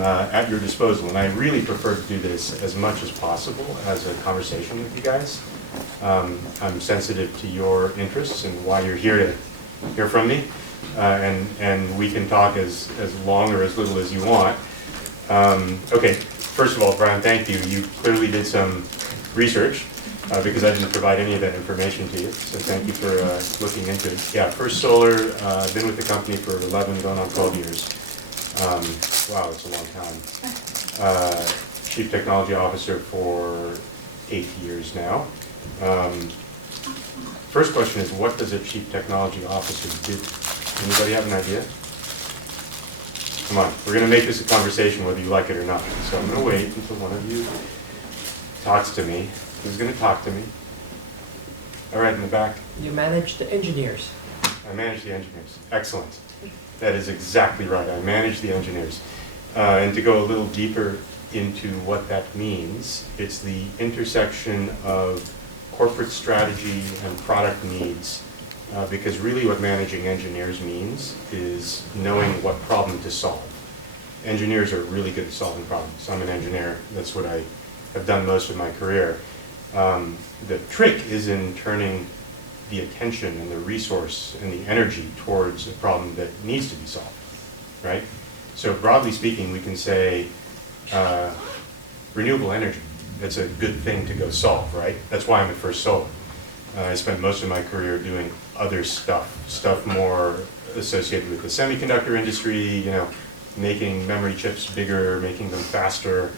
at your disposal, and I really prefer to do this as much as possible as a conversation with you guys. I'm sensitive to your interests and why you're here to hear from me, and we can talk as long or as little as you want. Okay, first of all, Brian, thank you. You clearly did some research because I didn't provide any of that information to you, so thank you for looking into it. Yeah, First Solar, been with the company for 11, going on 12 years. Wow, it's a long time. Chief Technology Officer for 8 years now. First question is, what does a Chief Technology Officer do? Anybody have an idea? Come on, we're going to make this a conversation whether you like it or not. So I'm going to wait until one of you talks to me. Who's going to talk to me? All right, in the back. You manage the engineers. I manage the engineers. Excellent. That is exactly right. I manage the engineers. And to go a little deeper into what that means, it's the intersection of corporate strategy and product needs. Because really what managing engineers means is knowing what problem to solve. Engineers are really good at solving problems. I'm an engineer. That's what I have done most of my career. The trick is in turning the attention and the resource and the energy towards a problem that needs to be solved, right? So broadly speaking, we can say renewable energy. That's a good thing to go solve, right? That's why I'm at First Solar. I spent most of my career doing other stuff more associated with the semiconductor industry, you know, making memory chips bigger, making them faster,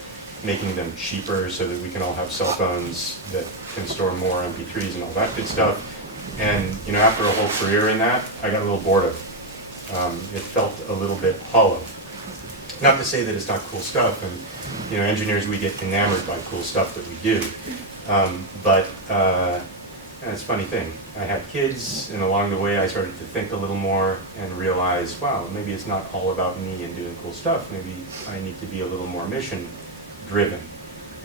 making them cheaper so that we can all have cell phones that can store more MP3s and all that good stuff. And you know, after a whole career in that, I got a little bored of it. It felt a little bit hollow. Not to say that it's not cool stuff, and you know, engineers, we get enamored by cool stuff that we do. And it's a funny thing. I had kids, and along the way I started to think a little more and realize, wow, maybe it's not all about me and doing cool stuff. Maybe I need to be a little more mission-driven.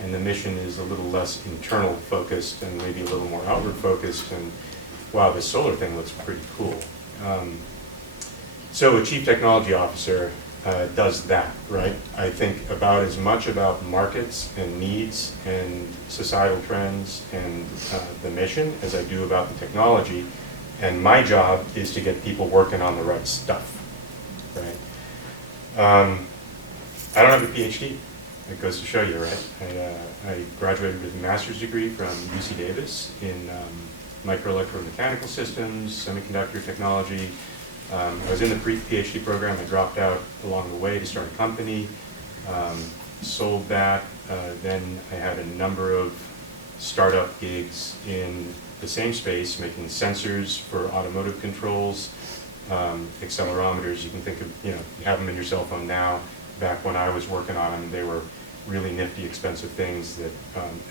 And the mission is a little less internal focused and maybe a little more outward focused. And wow, this solar thing looks pretty cool. So a Chief Technology Officer does that, right? I think about as much about markets and needs and societal trends and the mission as I do about the technology. And my job is to get people working on the right stuff, right? I don't have a PhD. It goes to show you, right? I graduated with a master's degree from UC Davis in microelectromechanical systems, semiconductor technology. I was in the PhD program. I dropped out along the way to start a company, sold that. Then I had a number of startup gigs in the same space, making sensors for automotive controls, accelerometers. You can think of, you know, you have them in your cell phone now. Back when I was working on them, they were really nifty, expensive things that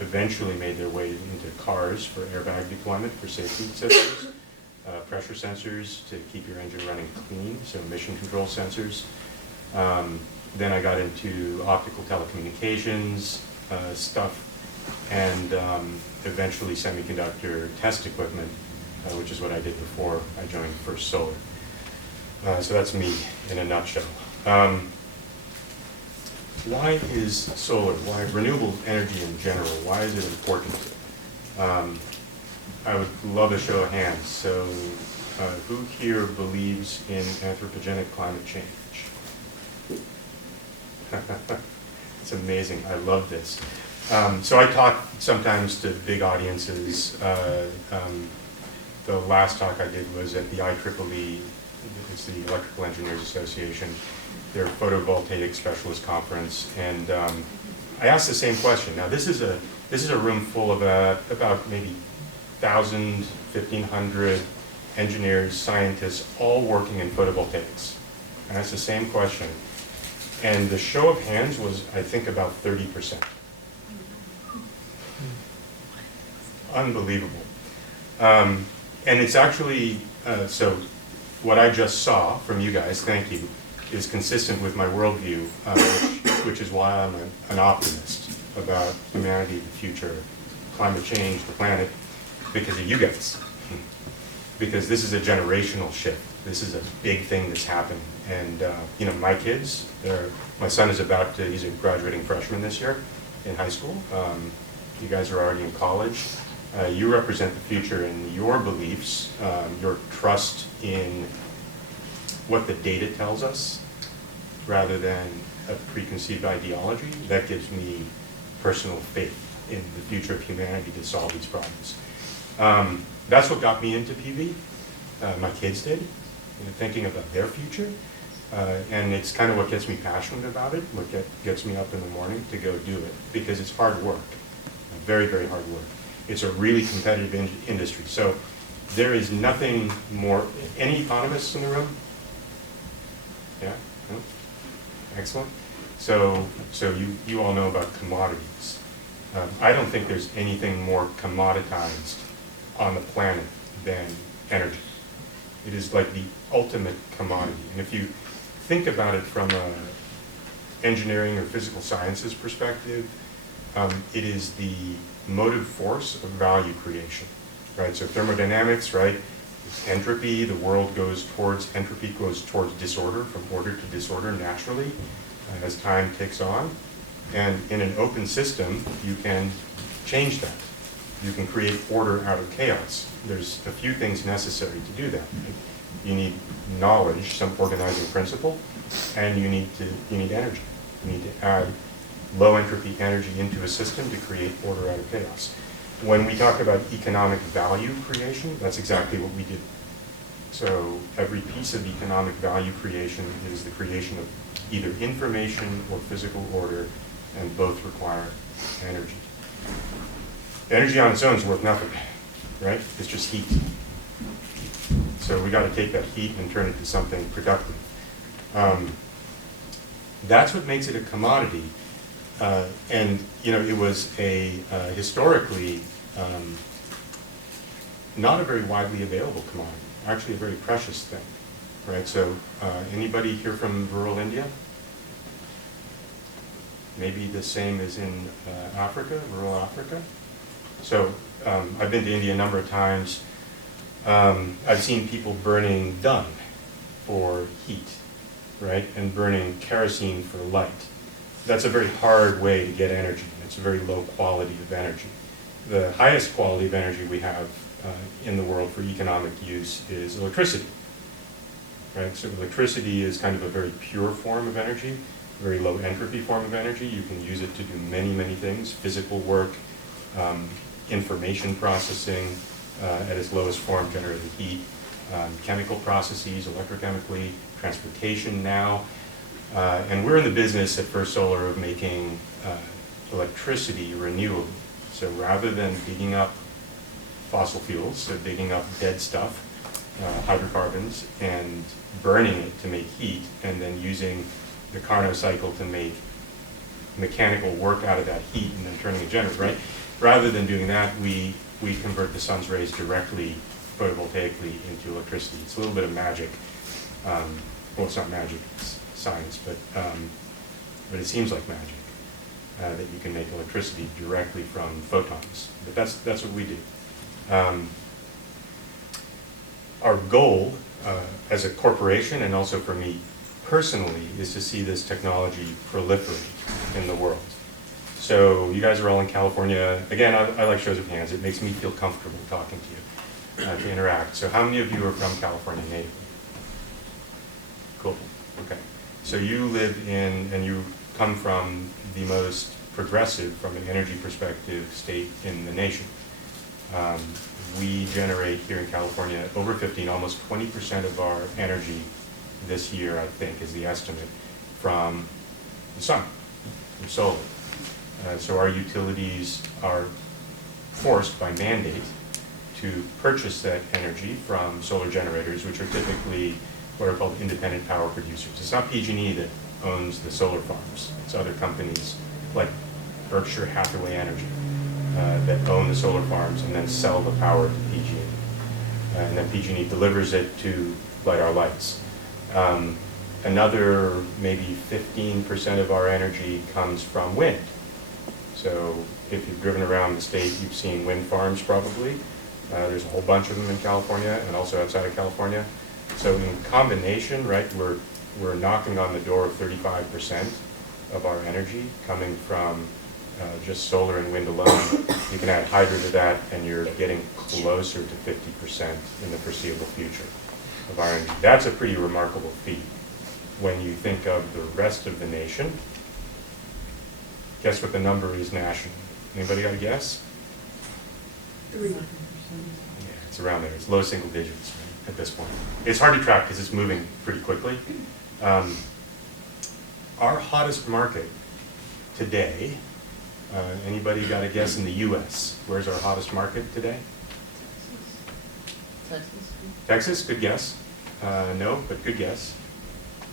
eventually made their way into cars for airbag deployment for safety systems. Pressure sensors to keep your engine running clean, so emission control sensors. Then I got into optical telecommunications stuff, and eventually semiconductor test equipment, which is what I did before I joined First Solar. So that's me in a nutshell. Why is solar, why renewable energy in general, why is it important? I would love a show of hands. So who here believes in anthropogenic climate change? It's amazing. I love this. So I talk sometimes to big audiences. The last talk I did was at the IEEE, it's the Electrical Engineers Association, their photovoltaic specialist conference, and I asked the same question. Now this is a room full of about maybe 1,000, 1,500 engineers, scientists, all working in photovoltaics. And that's the same question. And the show of hands was, I think, about 30%. Unbelievable. And it's actually, so what I just saw from you guys, thank you, is consistent with my worldview, which is why I'm an optimist about humanity, the future, climate change, the planet, because of you guys. Because this is a generational shift. This is a big thing that's happening. And my kids, my son is he's a graduating freshman this year in high school. You guys are already in college. You represent the future in your beliefs, your trust in what the data tells us, rather than a preconceived ideology. That gives me personal faith in the future of humanity to solve these problems. That's what got me into PV. My kids did, thinking about their future. And it's kind of what gets me passionate about it, what gets me up in the morning to go do it, because it's hard work, very, very hard work. It's a really competitive industry. So there is nothing more. Any economists in the room? Yeah? No? Excellent. So you all know about commodities. I don't think there's anything more commoditized on the planet than energy. It is like the ultimate commodity. And if you think about it from an engineering or physical sciences perspective, it is the motive force of value creation, right? So thermodynamics, right? It's entropy. The world entropy goes towards disorder, from order to disorder naturally as time ticks on. And in an open system, you can change that. You can create order out of chaos. There's a few things necessary to do that. You need knowledge, some organizing principle, and you need energy. You need to add low entropy energy into a system to create order out of chaos. When we talk about economic value creation, that's exactly what we do. So every piece of economic value creation is the creation of either information or physical order, and both require energy. Energy on its own is worth nothing, right? It's just heat. So we got to take that heat and turn it to something productive. That's what makes it a commodity. And it was historically not a very widely available commodity, actually a very precious thing, right? So anybody here from rural India? Maybe the same as in Africa, rural Africa? So I've been to India a number of times. I've seen people burning dung for heat, right? And burning kerosene for light. That's a very hard way to get energy. It's a very low quality of energy. The highest quality of energy we have in the world for economic use is electricity, right? So electricity is kind of a very pure form of energy, a very low entropy form of energy. You can use it to do many, many things: physical work, information processing, at its lowest form, generating heat, chemical processes, electrochemically, transportation now. And we're in the business at First Solar of making electricity renewable. So rather than digging up fossil fuels, so digging up dead stuff, hydrocarbons, and burning it to make heat, and then using the Carnot cycle to make mechanical work out of that heat and then turning a generator, right? Rather than doing that, we convert the sun's rays directly, photovoltaically, into electricity. It's a little bit of magic. Well, it's not magic, it's science, but it seems like magic, that you can make electricity directly from photons. But that's what we do. Our goal as a corporation, and also for me personally, is to see this technology proliferate in the world. So you guys are all in California. Again, I like shows of hands. It makes me feel comfortable talking to you, to interact. So how many of you are from California natively? Cool. Okay. So you live in, and you come from the most progressive, from an energy perspective, state in the nation. We generate here in California over 15, almost 20% of our energy this year, I think, is the estimate, from the sun, from solar. So our utilities are forced by mandate to purchase that energy from solar generators, which are typically what are called independent power producers. It's not PG&E that owns the solar farms. It's other companies like Berkshire Hathaway Energy that own the solar farms and then sell the power to PG&E. And then PG&E delivers it to light our lights. Another maybe 15% of our energy comes from wind. So if you've driven around the state, you've seen wind farms probably. There's a whole bunch of them in California and also outside of California. So in combination, right, we're we're knocking on the door of 35% of our energy coming from just solar and wind alone. You can add hydro to that, and you're getting closer to 50% in the foreseeable future of our energy. That's a pretty remarkable feat. When you think of the rest of the nation, guess what the number is nationally? Anybody got a guess? 3. Yeah, it's around there. It's low single digits, right, at this point. It's hard to track because it's moving pretty quickly. Our hottest market today, anybody got a guess in the U.S.? Where's our hottest market today? Texas. Texas, good guess. No, but good guess.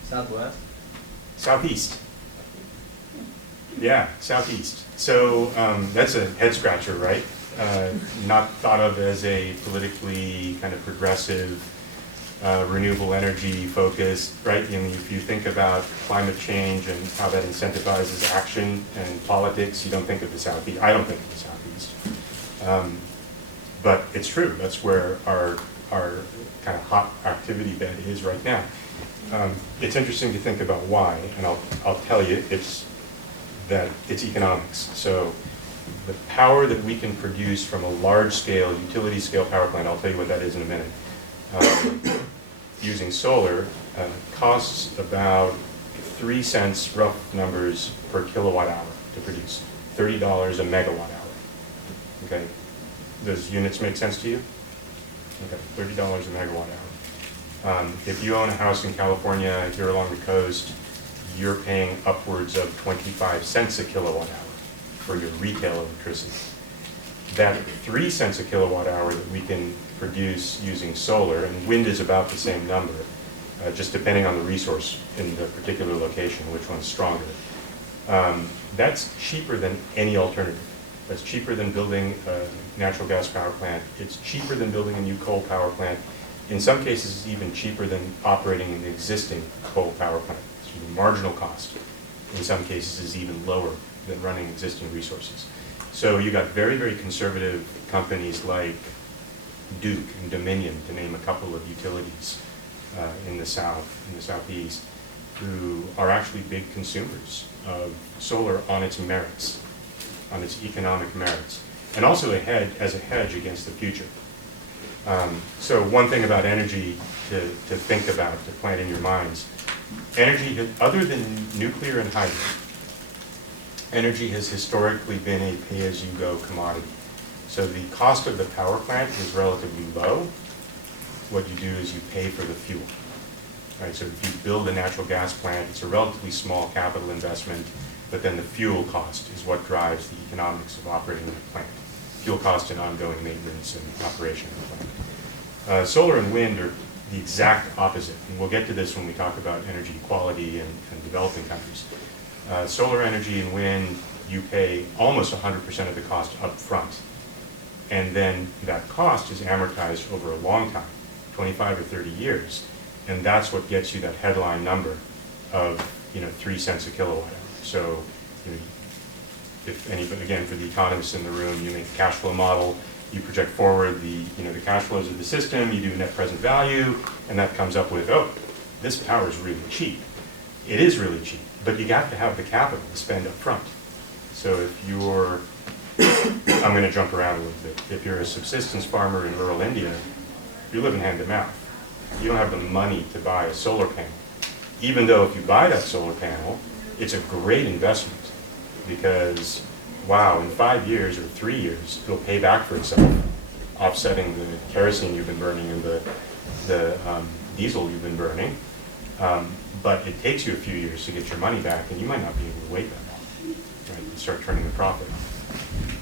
Southwest? Southeast. Yeah, southeast. So that's a head scratcher, right? Not thought of as a politically kind of progressive, renewable energy focused, right? I mean, if you think about climate change and how that incentivizes action and politics, you don't think of the southeast. I don't think of the southeast. But it's true. That's where our kind of hot activity bed is right now. It's interesting to think about why, and I'll tell you, it's economics. So the power that we can produce from a large-scale, utility-scale power plant, I'll tell you what that is in a minute, using solar costs about 3 cents, rough numbers, per kilowatt hour to produce, $30 a megawatt hour. Okay, those units make sense to you? Okay, $30 a megawatt hour. If you own a house in California, if you're along the coast, you're paying upwards of 25 cents a kilowatt hour for your retail electricity. That 3 cents a kilowatt hour that we can produce using solar, and wind is about the same number, just depending on the resource in the particular location, which one's stronger. That's cheaper than any alternative. That's cheaper than building a natural gas power plant. It's cheaper than building a new coal power plant. In some cases, it's even cheaper than operating an existing coal power plant. So the marginal cost, in some cases, is even lower than running existing resources. So you got very, very conservative companies like Duke and Dominion, to name a couple of utilities in the southeast, who are actually big consumers of solar on its merits, on its economic merits, and also as a hedge against the future. So one thing about energy to think about, to plant in your minds, energy, other than nuclear and hydro, energy has historically been a pay-as-you-go commodity. So the cost of the power plant is relatively low. What you do is you pay for the fuel. Right? So if you build a natural gas plant, it's a relatively small capital investment, but then the fuel cost is what drives the economics of operating the plant. Fuel cost and ongoing maintenance and operation of the plant. Solar and wind are the exact opposite, and we'll get to this when we talk about energy equality and developing countries. Solar energy and wind, you pay almost 100% of the cost up front, and then that cost is amortized over a long time, 25 or 30 years, and that's what gets you that headline number of 3 cents a kilowatt hour. So if anybody, again, for the economists in the room, you make a cash flow model, you project forward the cash flows of the system, you do net present value, and that comes up with, oh, this power is really cheap. It is really cheap, but you have to have the capital to spend up front. So if you're, I'm going to jump around a little bit, if you're a subsistence farmer in rural India, you're living hand to mouth. You don't have the money to buy a solar panel. Even though if you buy that solar panel, it's a great investment, because wow, in 5 years or 3 years, it'll pay back for itself, offsetting the kerosene you've been burning and the diesel you've been burning. But it takes you a few years to get your money back, and you might not be able to wait that long, right? You start turning the profit.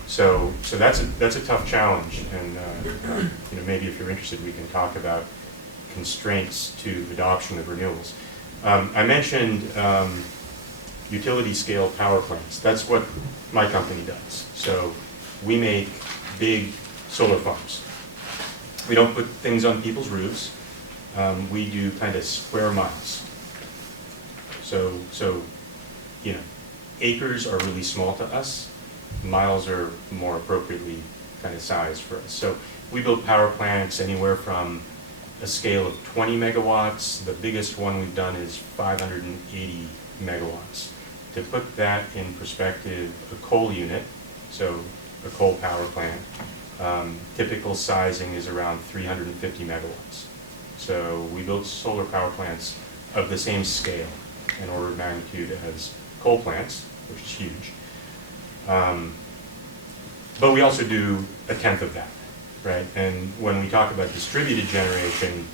So that's a tough challenge, and maybe if you're interested, we can talk about constraints to adoption of renewables. I mentioned utility scale power plants. That's what my company does. So we make big solar farms. We don't put things on people's roofs. We do kind of square miles. So acres are really small to us. Miles are more appropriately kind of sized for us. So we build power plants anywhere from a scale of 20 megawatts. The biggest one we've done is 580 megawatts. To put that in perspective, a coal unit, so a coal power plant, typical sizing is around 350 megawatts. So we built solar power plants of the same scale and order of magnitude as coal plants, which is huge. But we also do a tenth of that, right? And when we talk about distributed generation,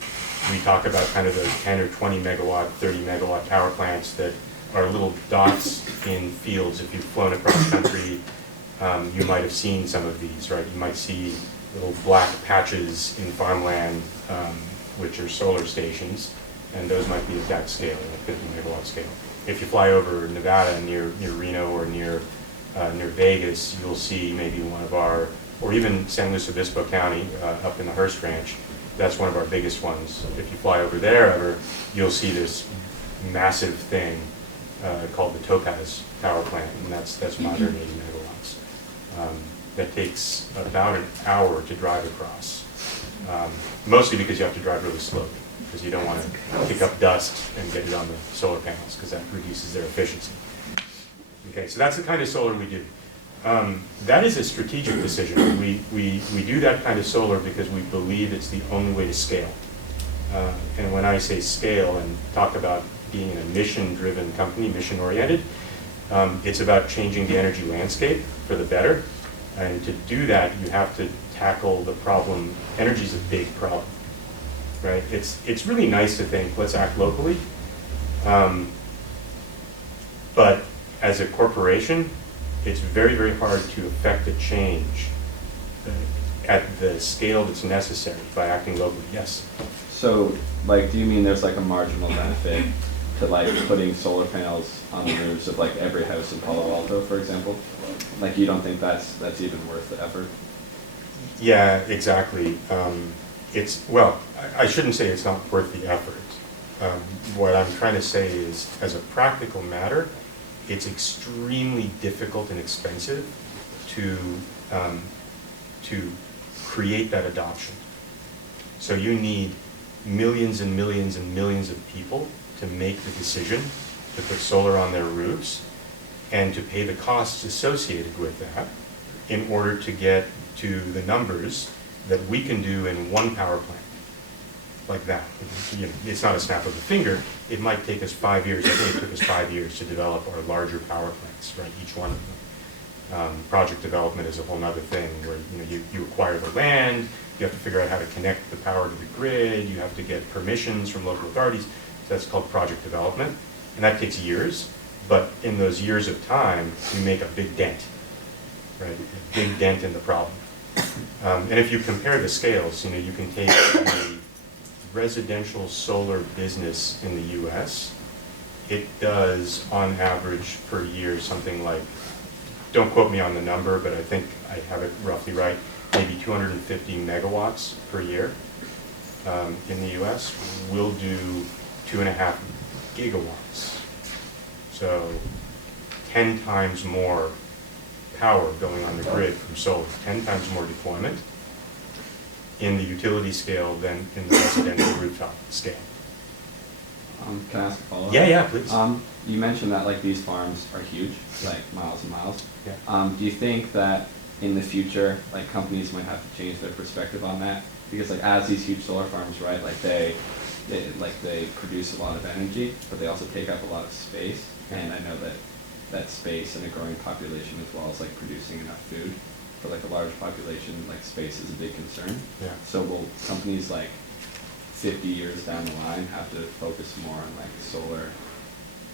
we talk about kind of those 10 or 20 megawatt, 30 megawatt power plants that are little dots in fields. If you've flown across country, you might have seen some of these, right? You might see little black patches in farmland, which are solar stations, and those might be of that scale, like 50 megawatt scale. If you fly over Nevada near Reno or near Vegas, you'll see maybe one of our, or even San Luis Obispo County, up in the Hearst Ranch, that's one of our biggest ones. If you fly over there ever, you'll see this massive thing called the Topaz Power Plant, and that's 580 megawatts. That takes about an hour to drive across, mostly because you have to drive really slowly, because you don't want to kick up dust and get it on the solar panels, because that reduces their efficiency. Okay, so that's the kind of solar we do. That is a strategic decision. We do that kind of solar because we believe it's the only way to scale. And when I say scale and talk about being a mission-driven company, mission-oriented, it's about changing the energy landscape for the better. And to do that, you have to tackle the problem. Energy is a big problem, right? It's really nice to think, let's act locally. But as a corporation, it's very, very hard to affect a change at the scale that's necessary by acting locally. Yes? So, like, do you mean there's like a marginal benefit to like putting solar panels on the roofs of like every house in Palo Alto, for example? Like, you don't think that's even worth the effort? Yeah, exactly. Well, I shouldn't say it's not worth the effort. What I'm trying to say is, as a practical matter, it's extremely difficult and expensive to create that adoption. So you need millions and millions and millions of people to make the decision to put solar on their roofs and to pay the costs associated with that in order to get to the numbers that we can do in one power plant like that. It's not a snap of the finger. It might take us 5 years. I think it took us 5 years to develop our larger power plants, right? Each one of them. Project development is a whole other thing where you acquire the land, you have to figure out how to connect the power to the grid, you have to get permissions from local authorities. So that's called project development, and that takes years. But in those years of time, you make a big dent, right? A big dent in the problem. And if you compare the scales, you can take a residential solar business in the U.S. It does, on average, per year, something like, don't quote me on the number, but I think I have it roughly right, maybe 250 megawatts per year. In the U.S., we'll do 2.5 gigawatts. So 10 times more power going on the grid from solar, 10 times more deployment in the utility scale than in the residential rooftop scale. Can I ask a follow-up? Yeah, please. You mentioned that like these farms are huge, like miles and miles. Yeah. Do you think that in the future, like companies might have to change their perspective on that? Because like as these huge solar farms, right, like they produce a lot of energy, but they also take up a lot of space. And I know that space and a growing population as well as like producing enough food for like a large population, like space is a big concern. Yeah. So will companies like 50 years down the line have to focus more on like solar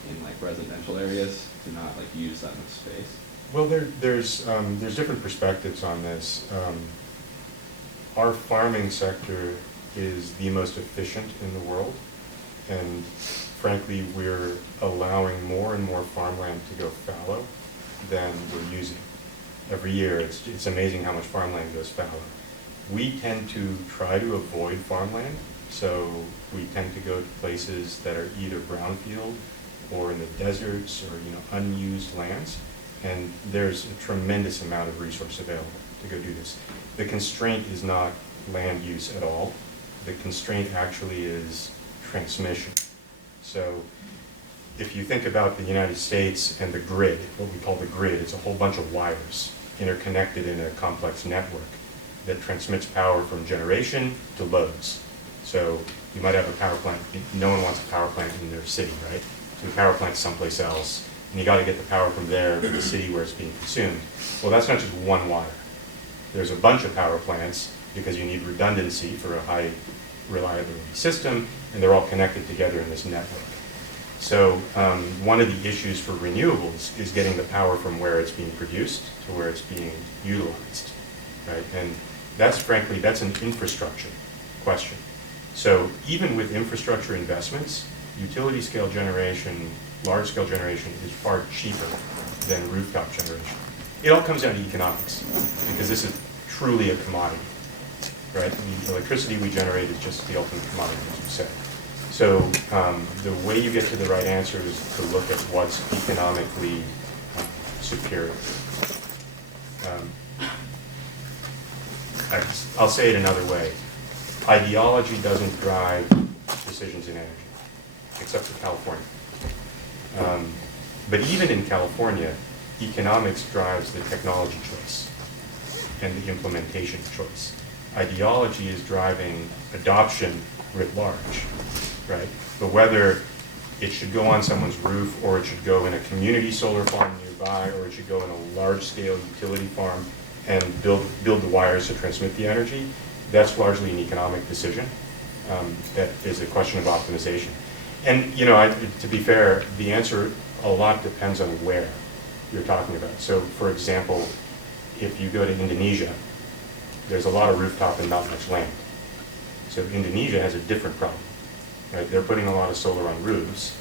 in like residential areas to not like use that much space? Well, there's different perspectives on this. Our farming sector is the most efficient in the world, and frankly, we're allowing more and more farmland to go fallow than we're using. Every year, it's amazing how much farmland goes fallow. We tend to try to avoid farmland, so we tend to go to places that are either brownfield or in the deserts or unused lands, and there's a tremendous amount of resource available to go do this. The constraint is not land use at all. the constraint actually is transmission. So if you think about the United States and the grid, what we call the grid, it's a whole bunch of wires interconnected in a complex network that transmits power from generation to loads. So you might have a power plant, no one wants a power plant in their city, right? So the power plant's someplace else, and you gotta get the power from there to the city where it's being consumed. Well, that's not just one wire. There's a bunch of power plants because you need redundancy for a high reliability system, and they're all connected together in this network. So one of the issues for renewables is getting the power from where it's being produced to where it's being utilized, right? And that's frankly, that's an infrastructure question. So even with infrastructure investments, utility scale generation, large scale generation is far cheaper than rooftop generation. It all comes down to economics because this is truly a commodity, right? The electricity we generate is just the ultimate commodity, as you said. So the way you get to the right answer is to look at what's economically superior. I'll say it another way. Ideology doesn't drive decisions in energy, except for California. But even in California, economics drives the technology choice and the implementation choice. Ideology is driving adoption writ large, right? But whether it should go on someone's roof, or it should go in a community solar farm nearby, or it should go in a large-scale utility farm and build the wires to transmit the energy, that's largely an economic decision. That is a question of optimization. And to be fair, the answer a lot depends on where you're talking about. So for example, if you go to Indonesia, there's a lot of rooftop and not much land. So Indonesia has a different problem, right? They're putting a lot of solar on roofs,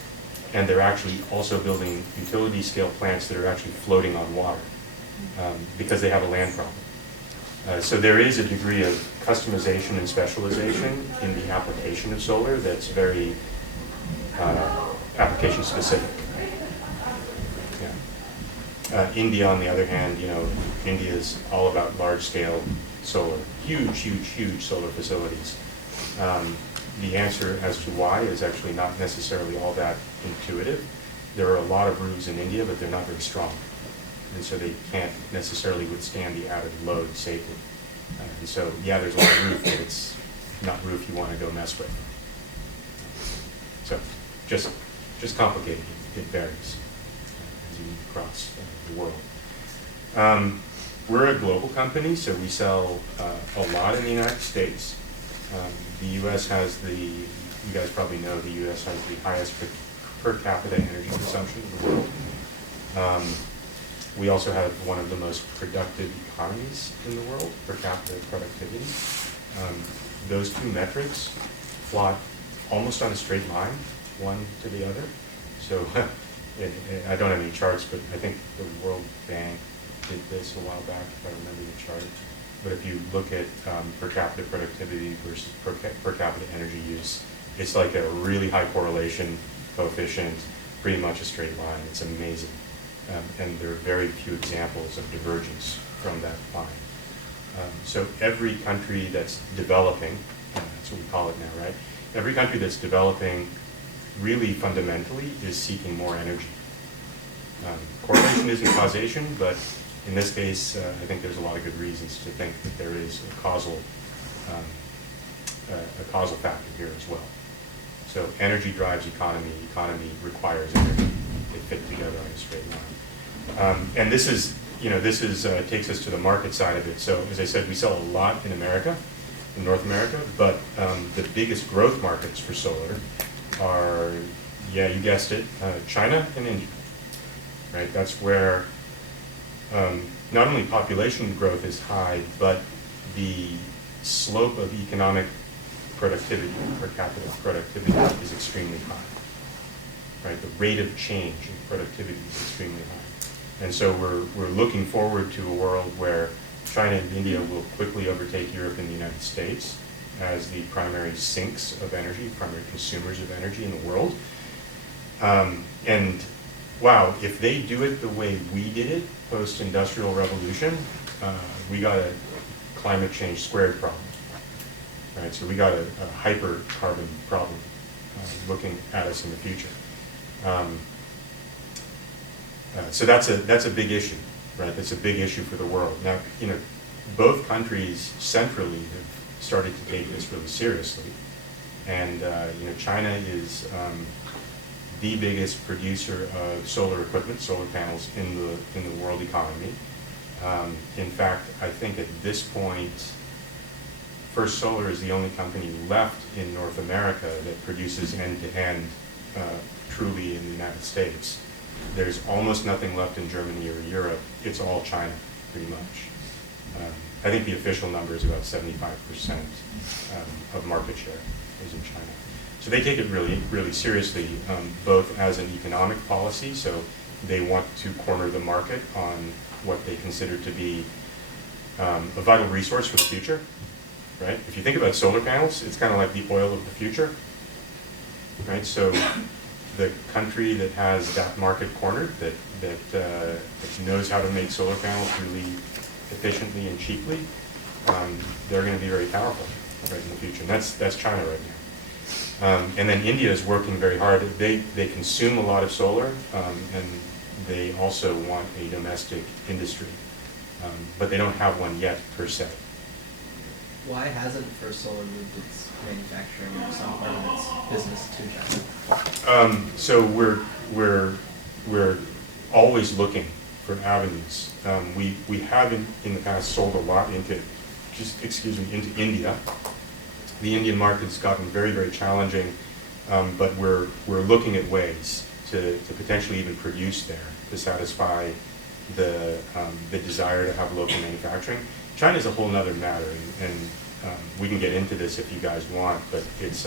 and they're actually also building utility scale plants that are actually floating on water because they have a land problem. So there is a degree of customization and specialization in the application of solar that's very application specific. Yeah. India, on the other hand, India is all about large scale solar, huge solar facilities. The answer as to why is actually not necessarily all that intuitive. There are a lot of roofs in India, but they're not very strong. And so they can't necessarily withstand the added load safely. And so, yeah, there's a lot of roof, but it's not roof you want to go mess with. So, just complicated. It varies as you move across the world. We're a global company, so we sell a lot in the United States. The U.S. has you guys probably know, the U.S. has the highest per capita energy consumption in the world. We also have one of the most productive economies in the world, per capita productivity. Those two metrics plot almost on a straight line, one to the other. So I don't have any charts, but I think the World Bank did this a while back, if I remember the chart. But if you look at per capita productivity versus per capita energy use, it's like a really high correlation coefficient, pretty much a straight line. It's amazing. And there are very few examples of divergence from that line. So every country that's developing, that's what we call it now, right? Every country that's developing really fundamentally is seeking more energy. Correlation isn't causation, but in this case, I think there's a lot of good reasons to think that there is a causal factor here as well. So energy drives economy, economy requires energy. They fit together on a straight line. And this is takes us to the market side of it. So as I said, we sell a lot in America, in North America, but the biggest growth markets for solar are, yeah, you guessed it, China and India, right? That's where not only population growth is high, but the slope of economic productivity, per capita productivity, is extremely high, right? The rate of change in productivity is extremely high. And so we're looking forward to a world where China and India will quickly overtake Europe and the United States as the primary sinks of energy, primary consumers of energy in the world. And wow, if they do it the way we did it post-industrial revolution, we got a climate change squared problem. right? So we got a hyper carbon problem looking at us in the future. So that's a big issue, right? That's a big issue for the world. Now, both countries centrally have started to take this really seriously, and China is the biggest producer of solar equipment, solar panels in the world economy. In fact, I think at this point, First Solar is the only company left in North America that produces end-to-end truly in the United States. There's almost nothing left in Germany or Europe. It's all China, pretty much. I think the official number is about 75% of market share is in China. So they take it really, really seriously, both as an economic policy, so they want to corner the market on what they consider to be a vital resource for the future, right? If you think about solar panels, it's kind of like the oil of the future, right? So the country that has that market cornered, that knows how to make solar panels really efficiently and cheaply, they're going to be very powerful right in the future. And that's China right now. And then India is working very hard. They consume a lot of solar, and they also want a domestic industry, but they don't have one yet per se. Why hasn't First Solar moved its manufacturing or some part of its business to China? So we're always looking for avenues. We have in the past sold a lot into India. The Indian market's gotten very, very challenging, but we're looking at ways to potentially even produce there to satisfy the desire to have local manufacturing. China's a whole nother matter, and we can get into this if you guys want, but it's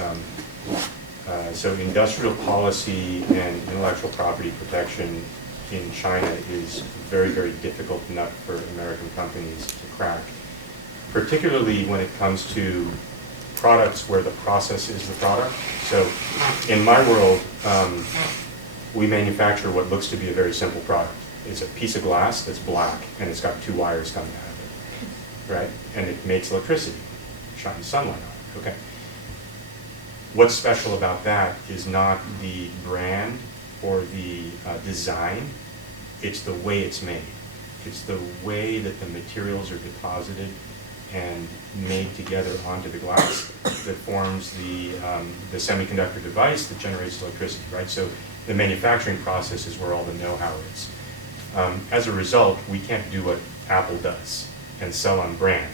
so industrial policy and intellectual property protection in China is very, very difficult nut for American companies to crack, particularly when it comes to products where the process is the product. So in my world, we manufacture what looks to be a very simple product. It's a piece of glass that's black, and it's got two wires coming out of it, right? And it makes electricity, shines sunlight on it, okay? What's special about that is not the brand or the design, it's the way it's made. It's the way that the materials are deposited and made together onto the glass that forms the semiconductor device that generates electricity, right? So the manufacturing process is where all the know-how is. As a result, we can't do what Apple does and sell on brand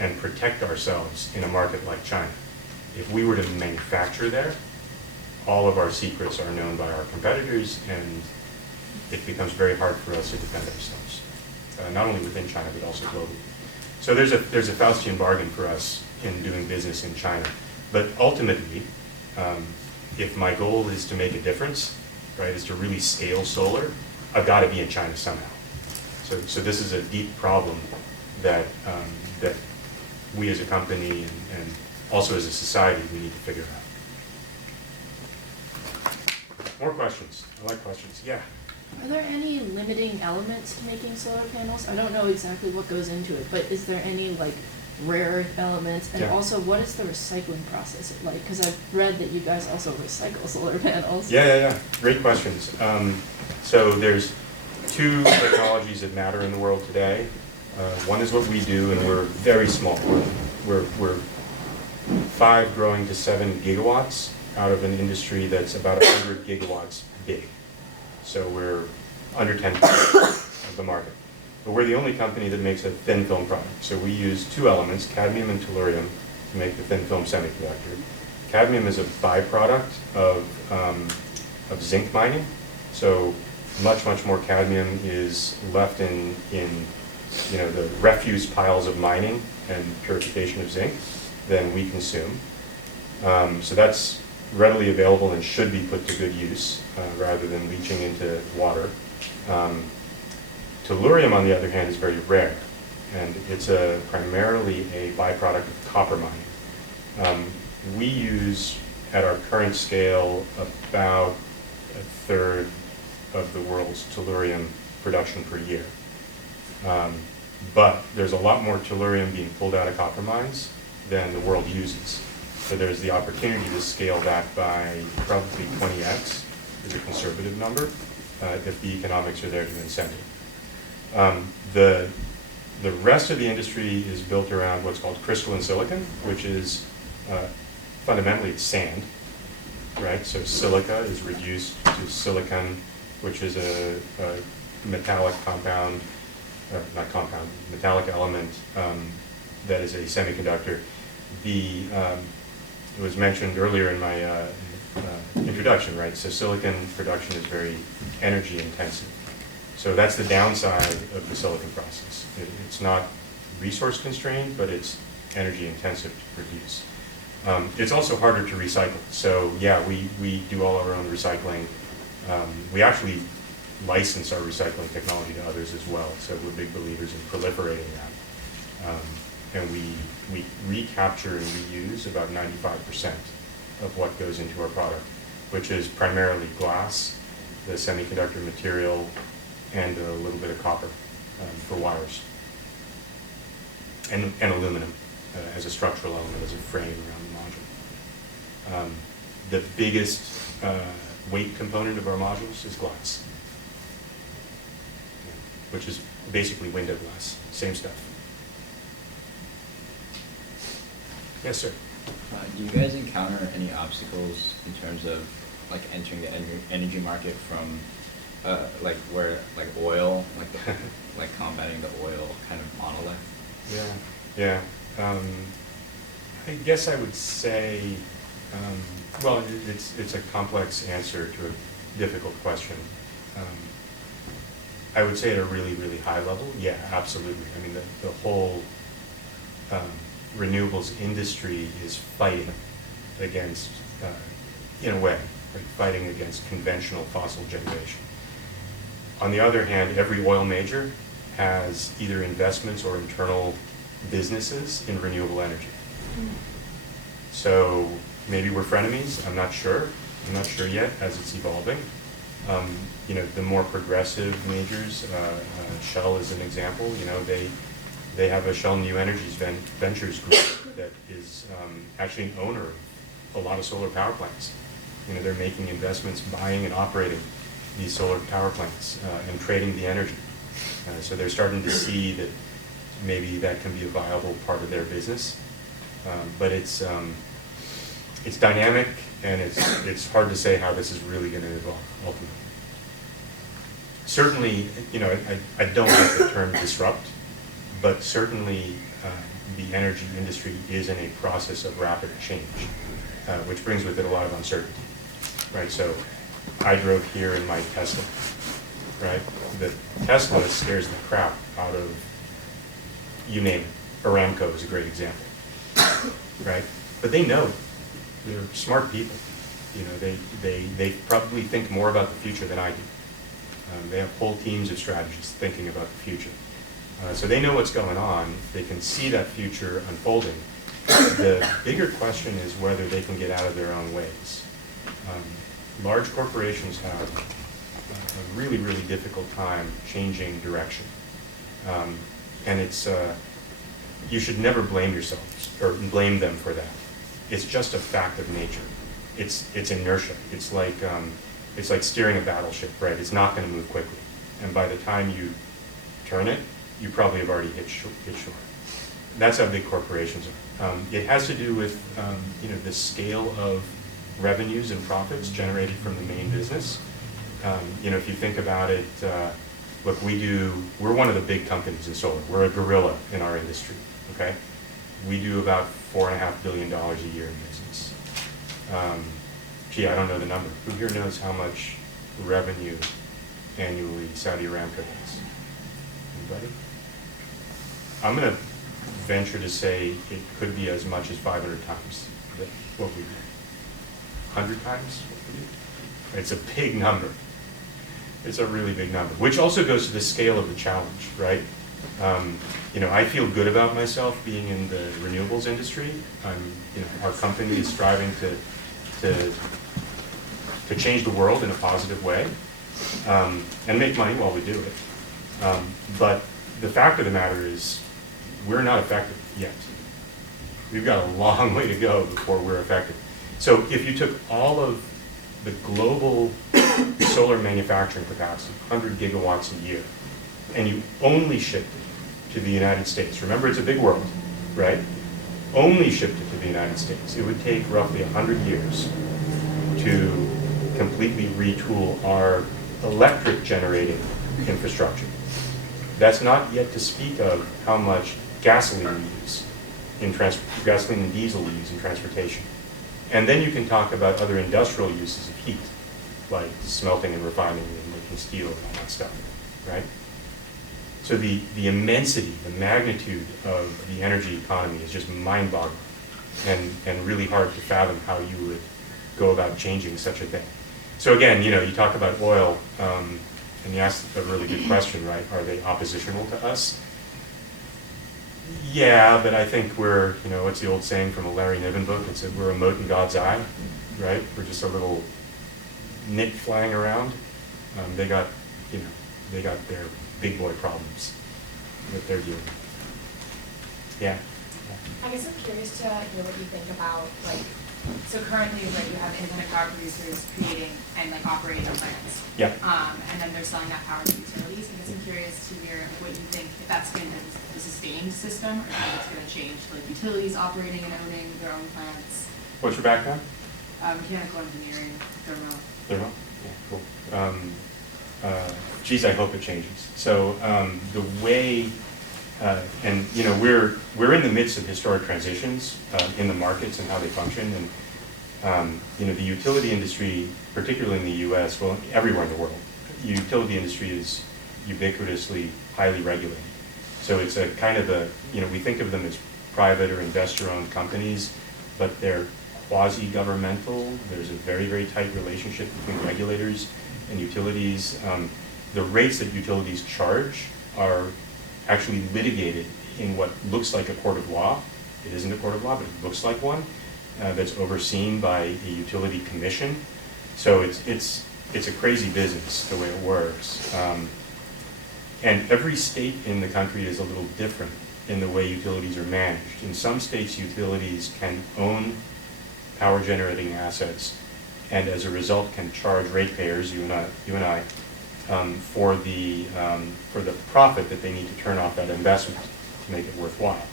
and protect ourselves in a market like China. If we were to manufacture there, all of our secrets are known by our competitors, and it becomes very hard for us to defend ourselves, not only within China, but also globally. So there's a Faustian bargain for us in doing business in China. But ultimately, if my goal is to make a difference, right, is to really scale solar, I've got to be in China somehow. So this is a deep problem that that we as a company and also as a society, we need to figure out. More questions? I like questions. Yeah. Are there any limiting elements to making solar panels? I don't know exactly what goes into it, but is there any like rare earth elements? And Yeah. also, what is the recycling process like? Because I've read that you guys also recycle solar panels. Yeah. Great questions. So there's two technologies that matter in the world today. One is what we do, and we're very small. We're 5 growing to 7 gigawatts out of an industry that's about 100 gigawatts big. So we're under 10% of the market. But we're the only company that makes a thin film product. So we use 2 elements, cadmium and tellurium, to make the thin film semiconductor. Cadmium is a byproduct of zinc mining. So much more cadmium is left in the refuse piles of mining and purification of zinc than we consume. So that's readily available and should be put to good use rather than leaching into water. Tellurium, on the other hand, is very rare, and it's primarily a byproduct of copper mining. We use, at our current scale, about a third of the world's tellurium production per year. But there's a lot more tellurium being pulled out of copper mines than the world uses. So there's the opportunity to scale that by probably 20x, is a conservative number, if the economics are there to incent it. The rest of the industry is built around what's called crystalline silicon, which is fundamentally it's sand, right? So silica is reduced to silicon, which is a metallic compound, not compound, metallic element that is a semiconductor. It was mentioned earlier in my introduction, right? So silicon production is very energy intensive. So that's the downside of the silicon process. It's not resource constrained, but it's energy intensive to produce. It's also harder to recycle. So yeah, we do all our own recycling. We actually license our recycling technology to others as well. So we're big believers in proliferating that. And we recapture and reuse about 95% of what goes into our product, which is primarily glass, the semiconductor material, and a little bit of copper for wires, and aluminum as a structural element, as a frame around the module. The biggest weight component of our modules is glass, which is basically window glass, same stuff. Yes, sir. Do you guys encounter any obstacles in terms of like entering the energy market from like where like oil, like like combating the oil kind of monolith? Yeah. I guess I would say, well, it's a complex answer to a difficult question. I would say at a really, really high level, yeah, absolutely. I mean, the whole renewables industry is fighting against, in a way, right, fighting against conventional fossil generation. On the other hand, every oil major has either investments or internal businesses in renewable energy. So maybe we're frenemies, I'm not sure. I'm not sure yet as it's evolving. You know, the more progressive majors, Shell is an example, you know, they have a Shell New Energies Ventures group that is actually an owner of a lot of solar power plants. You know, they're making investments, buying and operating these solar power plants and trading the energy. So they're starting to see that maybe that can be a viable part of their business. But it's dynamic, and it's hard to say how this is really going to evolve ultimately. Certainly, you know, I don't like the term disrupt, but certainly the energy industry is in a process of rapid change, which brings with it a lot of uncertainty, right? So I drove here in my Tesla, right? The Tesla scares the crap out of, you name it. Aramco is a great example, right? But they know, they're smart people. You know, they probably think more about the future than I do. They have whole teams of strategists thinking about the future. So they know what's going on. They can see that future unfolding. The bigger question is whether they can get out of their own ways. Large corporations have a really, really difficult time changing direction. And it's, you should never blame yourselves or blame them for that. It's just a fact of nature. It's inertia. It's like steering a battleship, right? It's not going to move quickly. And by the time you turn it, you probably have already hit shore. That's how big corporations are. It has to do with you know, the scale of revenues and profits generated from the main business. You know, if you think about it, look, we're one of the big companies in solar. We're a gorilla in our industry, okay? We do about $4.5 billion a year in business. Gee, I don't know the number. Who here knows how much revenue annually Saudi Aramco does? Anybody? I'm going to venture to say it could be as much as 500 times what we do. 100 times what we do. It's a big number. It's a really big number, which also goes to the scale of the challenge, right? You know, I feel good about myself being in the renewables industry. You know, our company is striving to change the world in a positive way and make money while we do it. But the fact of the matter is, we're not effective yet. We've got a long way to go before we're effective. So if you took all of the global solar manufacturing capacity, 100 gigawatts a year, and you only shipped it to the United States, remember it's a big world, right? Only shipped it to the United States, it would take roughly 100 years to completely retool our electric generating infrastructure. That's not yet to speak of how much gasoline we use in gasoline and diesel we use in transportation. And then you can talk about other industrial uses of heat, like smelting and refining and making steel and all that stuff, right? So the immensity, the magnitude of the energy economy is just mind-boggling and really hard to fathom how you would go about changing such a thing. So again, you know, you talk about oil, and you asked a really good question, right? Are they oppositional to us? Yeah, but I think we're, you know, what's the old saying from a Larry Niven book? It's that we're a mote in God's eye, right? We're just a little nit flying around. They got, you know, they got their big boy problems that they're dealing with. Yeah. I guess I'm curious to hear what you think about, like, so currently, right, you have independent power producers creating and like operating the plants. Yeah. And then they're selling that power to utilities. I guess I'm curious to hear like, what you think, if that's been the sustained system, or if it's going to change, like utilities operating and owning their own plants. What's your background? Mechanical engineering, thermal. Thermal? Yeah, cool. Geez, I hope it changes. So the way, and you know, we're in the midst of historic transitions in the markets and how they function, and you know, the utility industry, particularly in the U.S., well, everywhere in the world, the utility industry is ubiquitously highly regulated. So it's a kind of a, you know, we think of them as private or investor-owned companies, but they're quasi-governmental. There's a very, very tight relationship between regulators and utilities. The rates that utilities charge are actually litigated in what looks like a court of law. It isn't a court of law, but it looks like one, that's overseen by a utility commission. So it's a crazy business the way it works. And every state in the country is a little different in the way utilities are managed. In some states, utilities can own power generating assets, and as a result can charge ratepayers, you and I, for the profit that they need to turn off that investment to make it worthwhile.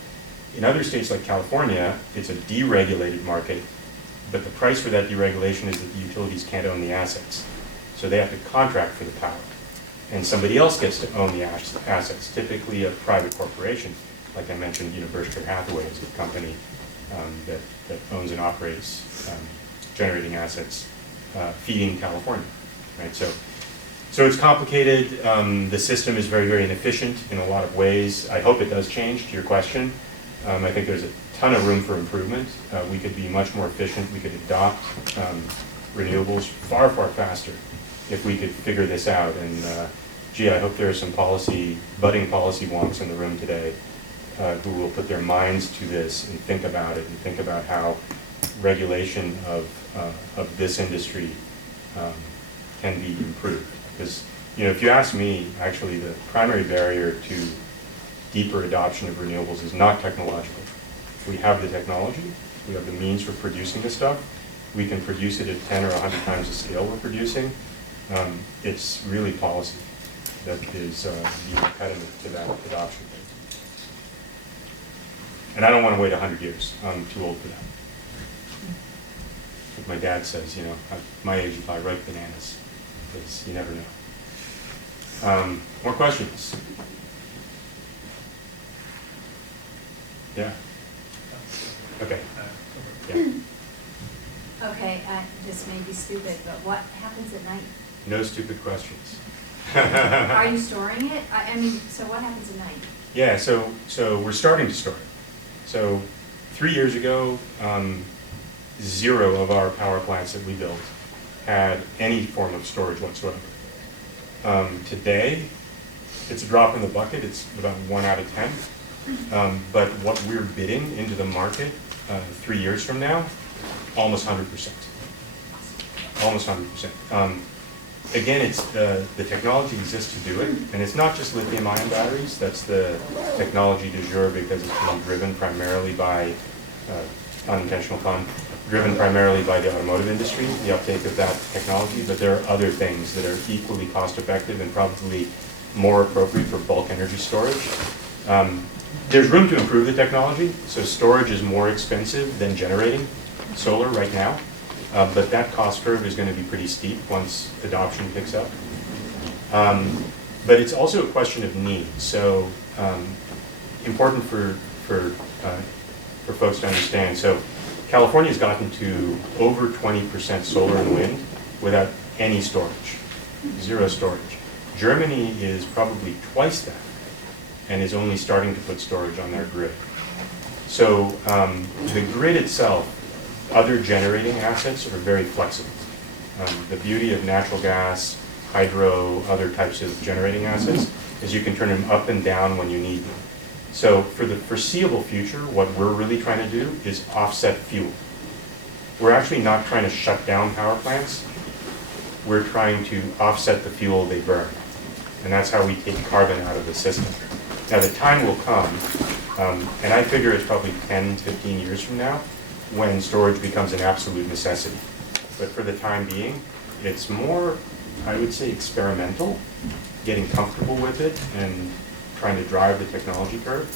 In other states like California, it's a deregulated market, but the price for that deregulation is that the utilities can't own the assets. So they have to contract for the power. And somebody else gets to own the assets, typically a private corporation. Like I mentioned, you know, Berkshire Hathaway is a company that owns and operates generating assets feeding California, right? So it's complicated. The system is very, very inefficient in a lot of ways. I hope it does change, to your question. I think there's a ton of room for improvement. We could be much more efficient. We could adopt renewables far, far faster if we could figure this out. And gee, I hope there are some budding policy wonks in the room today who will put their minds to this and think about it and think about how regulation of this industry can be improved. Because, you know, if you ask me, actually the primary barrier to deeper adoption of renewables is not technological. We have the technology, we have the means for producing this stuff, we can produce it at 10 or 100 times the scale we're producing. It's really policy that is the impediment to that adoption rate. And I don't want to wait 100 years. I'm too old for that. Like my dad says, you know, at my age, if I ripe bananas, because you never know. More questions? Yeah. Okay. Yeah. Okay, this may be stupid, but what happens at night? No stupid questions. Are you storing it? I mean, so what happens at night? Yeah, so we're starting to store it. So 3 years ago, 0 of our power plants that we built had any form of storage whatsoever. Today, it's a drop in the bucket. It's about 1 out of 10. But what we're bidding into the market 3 years from now, almost 100%. Almost 100%. Again, it's the technology exists to do it, and it's not just lithium-ion batteries. That's the technology du jour because it's being driven primarily by unintentional pun, driven primarily by the automotive industry, the uptake of that technology, but there are other things that are equally cost effective and probably more appropriate for bulk energy storage. There's room to improve the technology, so storage is more expensive than generating solar right now, but that cost curve is going to be pretty steep once adoption picks up. But it's also a question of need, so important for folks to understand. So California's gotten to over 20% solar and wind without any storage, zero storage. Germany is probably twice that and is only starting to put storage on their grid. So the grid itself, other generating assets are very flexible. The beauty of natural gas, hydro, other types of generating assets is you can turn them up and down when you need them. So for the foreseeable future, what we're really trying to do is offset fuel. We're actually not trying to shut down power plants. We're trying to offset the fuel they burn. And that's how we take carbon out of the system. Now the time will come, and I figure it's probably 10, 15 years from now, when storage becomes an absolute necessity. But for the time being, it's more, I would say, experimental, getting comfortable with it and trying to drive the technology curve,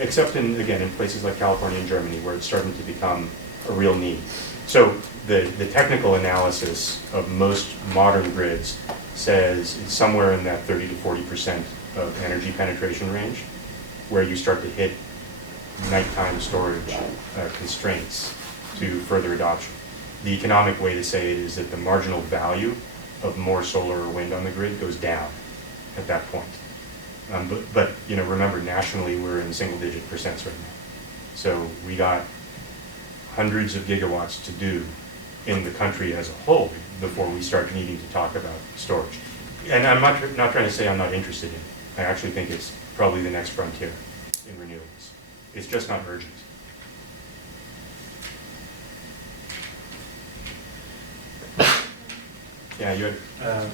except in places like California and Germany, where it's starting to become a real need. So the technical analysis of most modern grids says it's somewhere in that 30 to 40% of energy penetration range, where you start to hit nighttime storage constraints to further adoption. The economic way to say it is that the marginal value of more solar or wind on the grid goes down at that point. But remember, nationally we're in single-digit percents right now. So we got hundreds of gigawatts to do in the country as a whole before we start needing to talk about storage. And I'm not trying to say I'm not interested in it. I actually think it's probably the next frontier in renewables. It's just not urgent. Yeah, you had.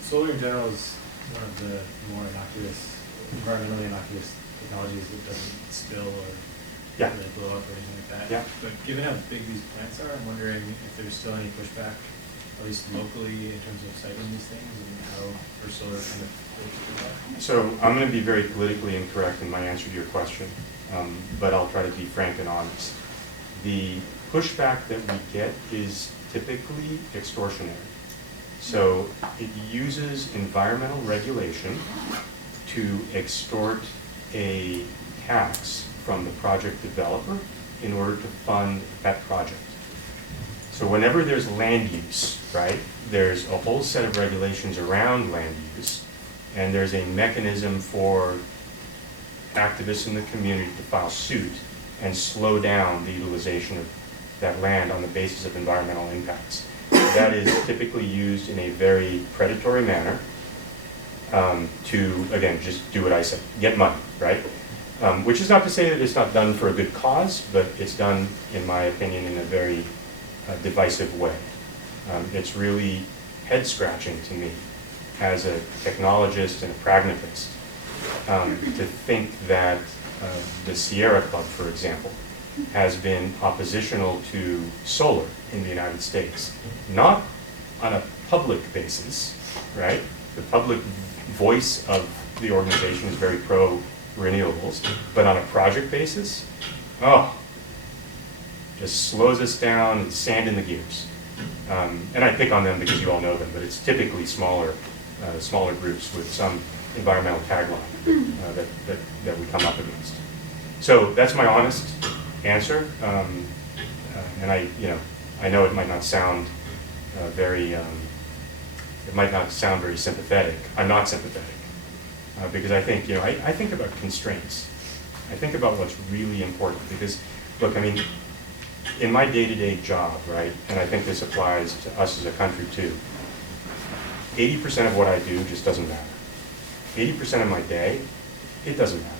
Solar in general is one of the more innocuous, environmentally innocuous technologies that doesn't spill or really blow up or anything like that. Yeah. But given how big these plants are, I'm wondering if there's still any pushback, at least locally, in terms of siting these things and how for solar kind of fits with that. So I'm going to be very politically incorrect in my answer to your question, but I'll try to be frank and honest. The pushback that we get is typically extortionary. So it uses environmental regulation to extort a tax from the project developer in order to fund that project. So whenever there's land use, right, there's a whole set of regulations around land use, and there's a mechanism for activists in the community to file suit and slow down the utilization of that land on the basis of environmental impacts. That is typically used in a very predatory manner to, again, just do what I said, get money, right? Which is not to say that it's not done for a good cause, but it's done, in my opinion, in a very divisive way. It's really head-scratching to me as a technologist and a pragmatist to think that the Sierra Club, for example, has been oppositional to solar in the United States. Not on a public basis, right? The public voice of the organization is very pro-renewables, but on a project basis, just slows us down and sand in the gears. And I pick on them because you all know them, but it's typically smaller groups with some environmental tagline that we come up against. So that's my honest answer, and I know it might not sound very sympathetic. I'm not sympathetic because I think I think about constraints. I think about what's really important because look, I mean, in my day-to-day job, right, and I think this applies to us as a country too. 80% of what I do just doesn't matter. 80% of my day, it doesn't matter.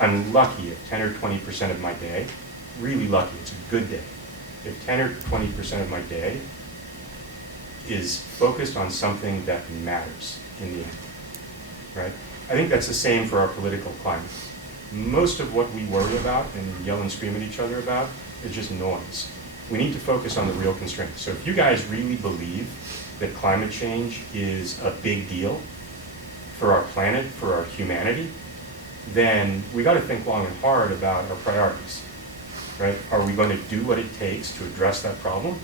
I'm lucky if 10 or 20% of my day, really lucky, it's a good day, if 10 or 20% of my day is focused on something that matters in the end, right? I think that's the same for our political climate. Most of what we worry about and yell and scream at each other about is just noise. We need to focus on the real constraints. So if you guys really believe that climate change is a big deal for our planet, for our humanity, then we got to think long and hard about our priorities, right? Are we going to do what it takes to address that problem,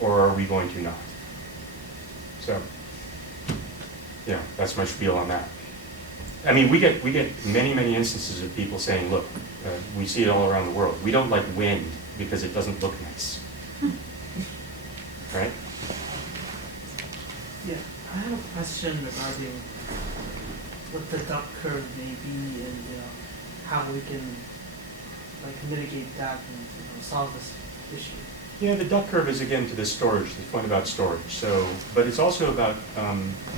or are we going to not? So, yeah, that's my spiel on that. I mean, we get many, many instances of people saying, look, we see it all around the world. We don't like wind because it doesn't look nice, right? Yeah, I have a question regarding what the duck curve may be and how we can mitigate that and solve this issue. Yeah, the duck curve is again to the storage, the point about storage. So, but it's also about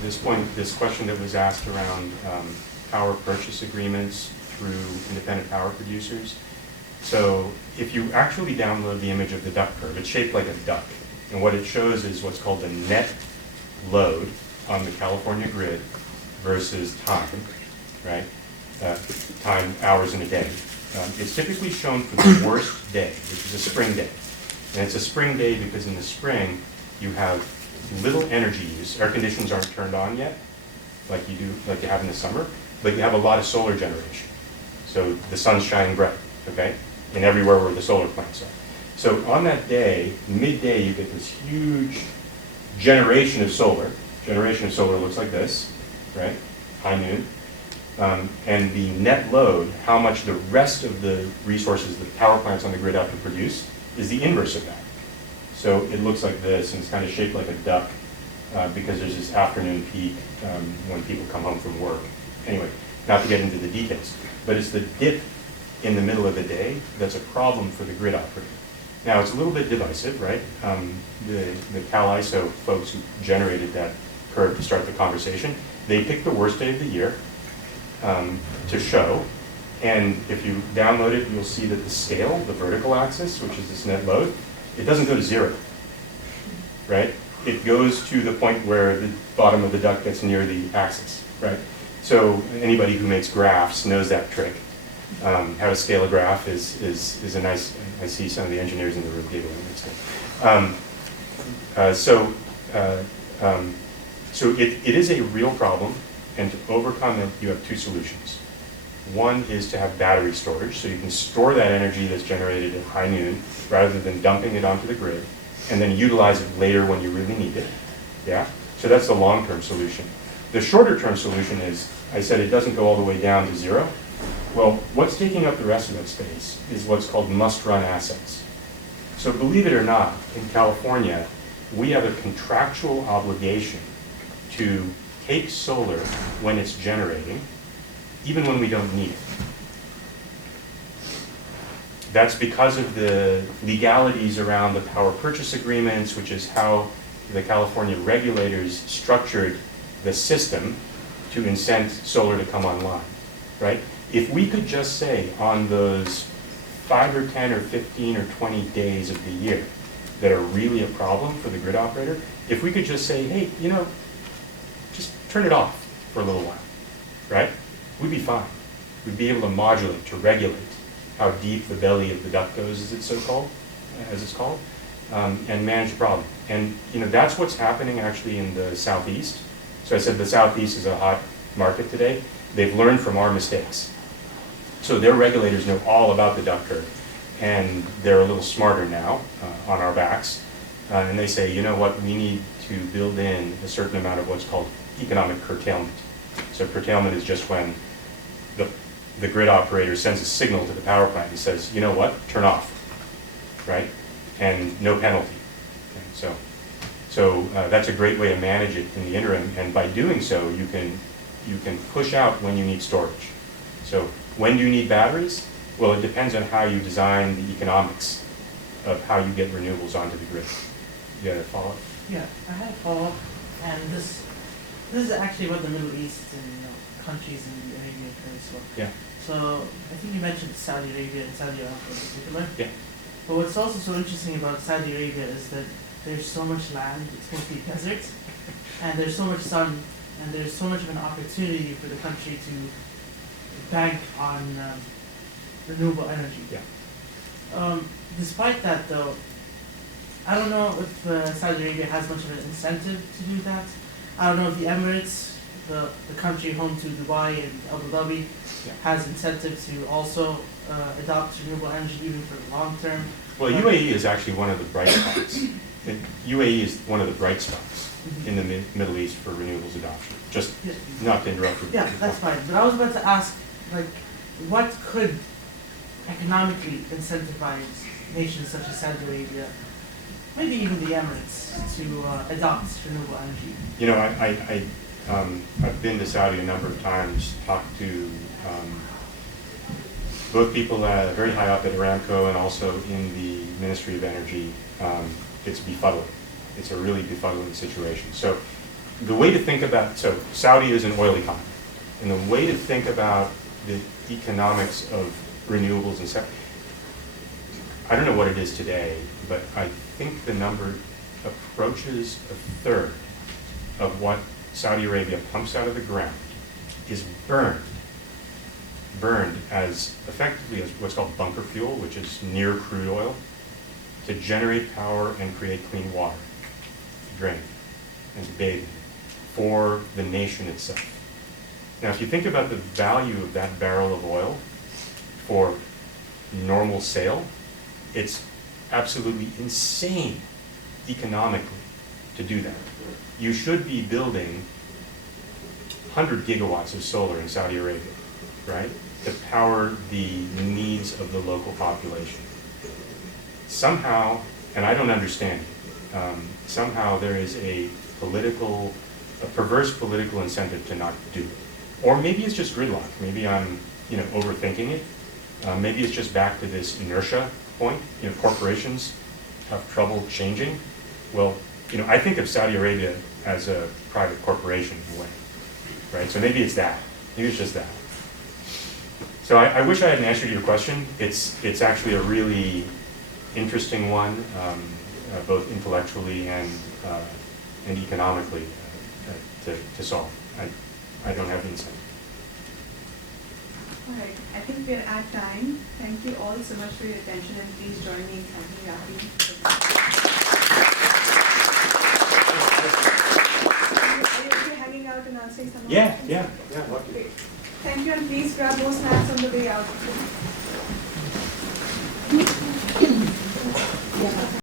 this question that was asked around power purchase agreements through independent power producers. So if you actually download the image of the duck curve, it's shaped like a duck. And what it shows is what's called the net load on the California grid versus time, right? Time, hours in a day. It's typically shown for the worst day, which is a spring day. And it's a spring day because in the spring, you have little energy use. Air conditions aren't turned on yet, like you have in the summer, but you have a lot of solar generation. So the sun's shining bright, okay? And everywhere where the solar plants are. So on that day, midday, you get this huge generation of solar. Generation of solar looks like this, right? High noon. And the net load, how much the rest of the resources that power plants on the grid have to produce, is the inverse of that. So it looks like this, and it's kind of shaped like a duck because there's this afternoon peak when people come home from work. Anyway, not to get into the details, but it's the dip in the middle of the day that's a problem for the grid operator. Now, it's a little bit divisive, right? The CalISO folks who generated that curve to start the conversation, they picked the worst day of the year to show. And if you download it, you'll see that the scale, the vertical axis, which is this net load, it doesn't go to 0, right? It goes to the point where the bottom of the duck gets near the axis, right? So anybody who makes graphs knows that trick. How to scale a graph is a nice, I see some of the engineers in the room giggling, that's good. So it is a real problem, and to overcome it, you have two solutions. One is to have battery storage, so you can store that energy that's generated at high noon rather than dumping it onto the grid, and then utilize it later when you really need it. Yeah? So that's the long-term solution. The shorter-term solution is, I said it doesn't go all the way down to 0. Well, what's taking up the rest of that space is what's called must-run assets. So believe it or not, in California, we have a contractual obligation to take solar when it's generating, even when we don't need it. That's because of the legalities around the power purchase agreements, which is how the California regulators structured the system to incent solar to come online, right? If we could just say on those 5 or 10 or 15 or 20 days of the year that are really a problem for the grid operator, if we could just say, hey, just turn it off for a little while, right? We'd be fine. We'd be able to modulate, to regulate how deep the belly of the duck goes, as it's called, and manage the problem. And that's what's happening actually in the Southeast. So I said the Southeast is a hot market today. They've learned from our mistakes. So their regulators know all about the duck curve, and they're a little smarter now on our backs. And they say, you know what, we need to build in a certain amount of what's called economic curtailment. So curtailment is just when the grid operator sends a signal to the power plant and says, you know what, turn off, right? And no penalty. Okay, so that's a great way to manage it in the interim, and by doing so, you can push out when you need storage. So when do you need batteries? Well, it depends on how you design the economics of how you get renewables onto the grid. You got a follow-up? Yeah, I had a follow-up, and this is actually what the Middle East and countries in the Arabian Peninsula. Yeah. So I think you mentioned Saudi Arabia and Saudi Arabia in particular. Yeah. But what's also so interesting about Saudi Arabia is that there's so much land, it's mostly desert, and there's so much sun and there's so much of an opportunity for the country to bank on renewable energy. Yeah. Despite that, though, I don't know if Saudi Arabia has much of an incentive to do that. I don't know if the Emirates, the country home to Dubai and Abu Dhabi, Yeah. has incentive to also adopt renewable energy even for the long term. Well, UAE is actually one of the bright spots. UAE is one of the bright spots in the Middle East for renewables adoption. Just Yeah. not to interrupt you. Yeah, that's fine. But I was about to ask, like, what could economically incentivize nations such as Saudi Arabia, maybe even the Emirates, to adopt renewable energy? You know, I've been to Saudi a number of times, talked to both people very high up at Aramco and also in the Ministry of Energy. It's befuddling. It's a really befuddling situation. So the way to think about, so Saudi is an oil economy, and the way to think about the economics of renewables and Saudi, I don't know what it is today, but I think the number approaches a third of what Saudi Arabia pumps out of the ground is burned as effectively as what's called bunker fuel, which is near crude oil, to generate power and create clean water, to drink and to bathe in, for the nation itself. Now, if you think about the value of that barrel of oil for normal sale, it's absolutely insane economically to do that. You should be building 100 gigawatts of solar in Saudi Arabia, right, to power the needs of the local population. Somehow, and I don't understand it, somehow there is a perverse political incentive to not do it. Or maybe it's just gridlock. Maybe I'm, overthinking it. Maybe it's just back to this inertia point. Corporations have trouble changing. Well, I think of Saudi Arabia as a private corporation in a way, right? So maybe it's that. Maybe it's just that. So I wish I had an answer to your question. It's actually a really interesting one, both intellectually and economically to solve. I don't have the insight. All right, I think we're at time. Thank you all so much for your attention, and please join me in thanking Raffi. Are you hanging out and answering some of the questions? Yeah, lucky. Great. Thank you, and please grab those snacks on the way out.